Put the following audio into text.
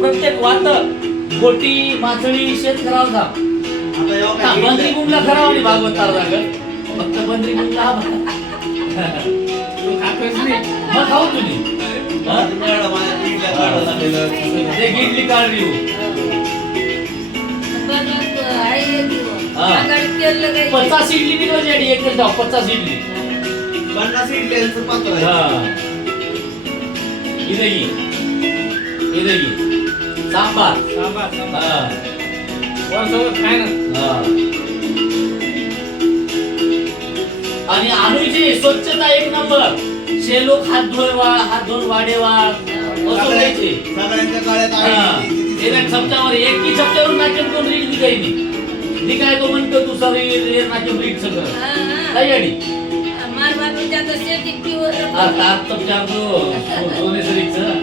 प्रत्येक वात गोटी मासळी शेत करावं जा बंदरी गुंगला खराव आणि भागवत लागत फक्त बंदरी गुंगला मग खाऊ तुम्ही ते गिडली काढली हो 50 इडली बिघडली आणि एक 50 इडली 50 इडल्यांचं पात्र आहे. इदगी सांबार आणि अनुची स्वच्छता एक नंबर शेलोक हात धुवून वाडेवाळ बसवायचे सगळ्यांच्या काळात एका चमच्यावर एक की चमच्यावर नाचन कोण रीड निघाय मी काय तो म्हणतो तू सगळी नाचन रीड सगळं काय गाडी मार बाबूच्या तर शेती पिवर आता चमच्यावर तो सोने सरीचं